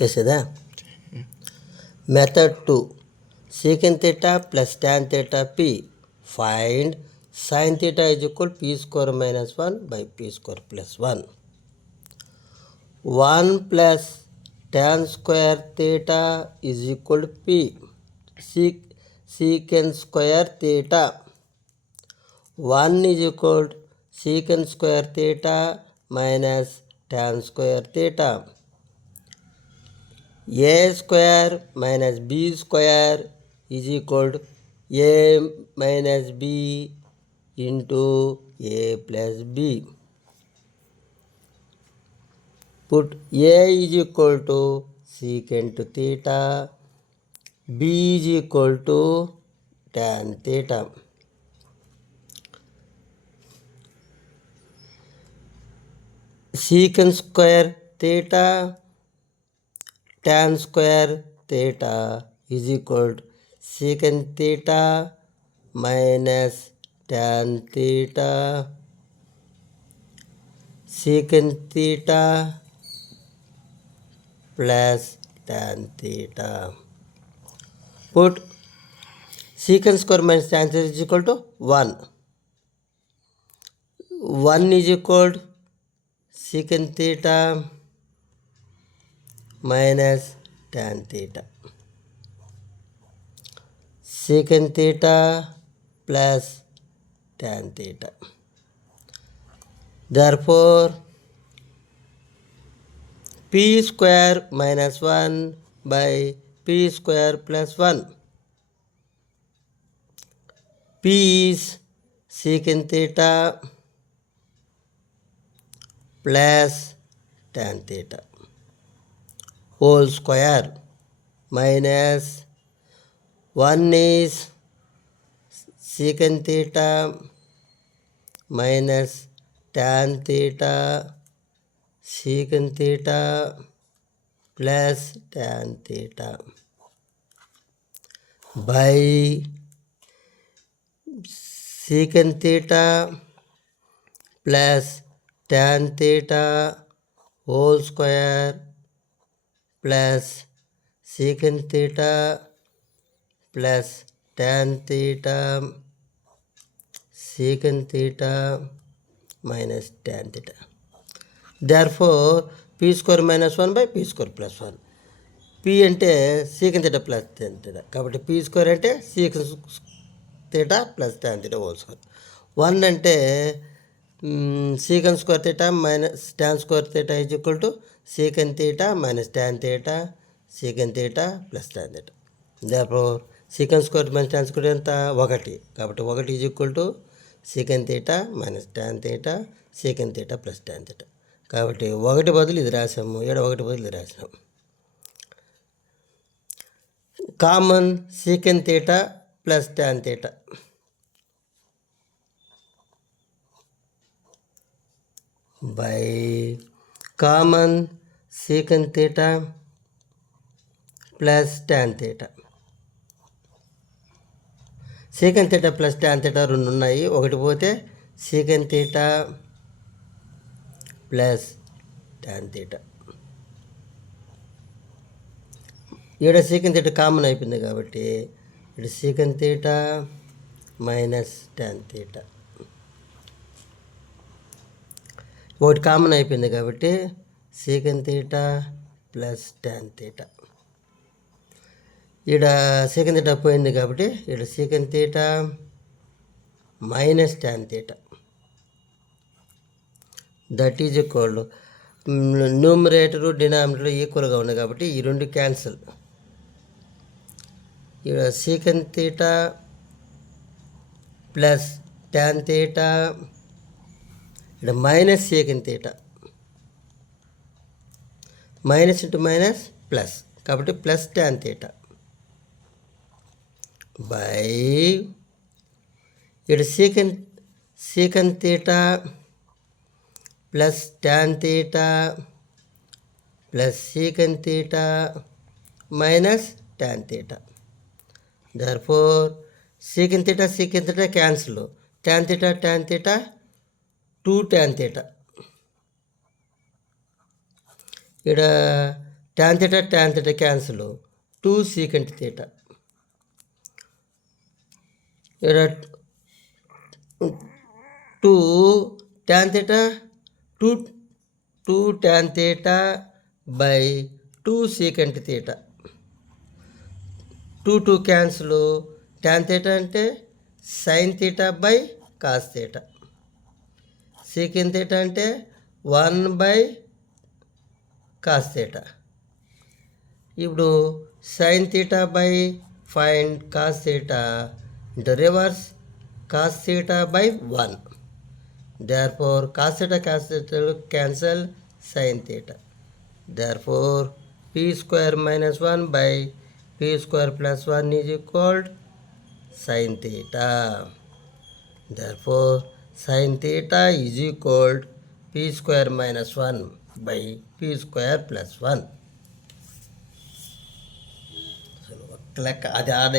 చేసేదా? Method 2 secant theta plus tan theta p. Find sin theta is equal p square minus 1 by p square plus 1. 1 plus tan square theta is equal to p. Secant square theta. 1 is equal to secant square theta minus tan square theta. A square minus b square is equal to a minus b into a plus b. Put a is equal to secant theta, b is equal to tan theta. Secant square theta tan square theta is equal to secant theta minus tan theta, secant theta plus tan theta. Put secant square minus tan theta is equal to 1. 1 is equal to secant theta minus tan theta. Secant theta plus tan theta. Therefore, p square minus 1 by p square plus 1. P is secant theta plus tan theta whole square minus 1 is secant theta minus tan theta secant theta plus tan theta by secant theta plus tan theta whole square plus secant theta plus tan theta secant theta minus tan theta. Therefore, p square minus 1 by p square plus 1. p అంటే secant theta plus tan theta. కాబట్టి p square అంటే secant theta plus tan theta whole square. 1 అంటే secant square theta minus tan square theta is equal to secant theta minus tan theta secant theta plus tan theta. Therefore, secant square minus tan square ఎంత 1. కాబట్టి 1 is equal to secant theta minus tan theta secant theta plus tan theta. కాబట్టి 1 బదులు ఇది రాసాము, 1 బదులు ఇది రాసాము. Common secant theta plus tan theta. By common secant theta plus tan theta. secant theta plus tan theta రెండు ఉన్నాయి, ఒకటి పోతే secant theta plus tan theta. ఈడ secant theta కామన్ అయిపోయింది కాబట్టి ఇక్కడ secant theta minus tan theta. ఒకటి common అయిపోయింది కాబట్టి secant theta plus tan theta. ఈడ secant theta పోయింది కాబట్టి ఇక్కడ secant theta minus tan theta. That is equal numerator denominator ఈక్వల్గా ఉన్నాయి కాబట్టి ఈ రెండు క్యాన్సిల్. ఇక్కడ secant theta plus tan theta, ఇక్కడ minus secant theta, minus into minus plus కాబట్టి ప్లస్ tan theta బై ఇక్కడ secant theta plus tan theta plus secant theta minus tan theta. Therefore, secant theta cancel, tan theta 2 tan theta. ఇక్కడ tan theta cancel 2 secant theta. ఇక్కడ 2 tan theta 2 tan theta by 2 secant theta. 2 cancel tan theta అంటే sin theta by cos theta. secant theta అంటే 1 by cos theta. ఇప్పుడు sin theta by find cos theta into reverse cos theta by 1. Therefore cos theta cancel sin theta. Therefore p square minus 1 by p square plus 1 is equal sin theta. Therefore sin theta is equal p square minus 1 by p square plus 1. లెక్క అది ఆడ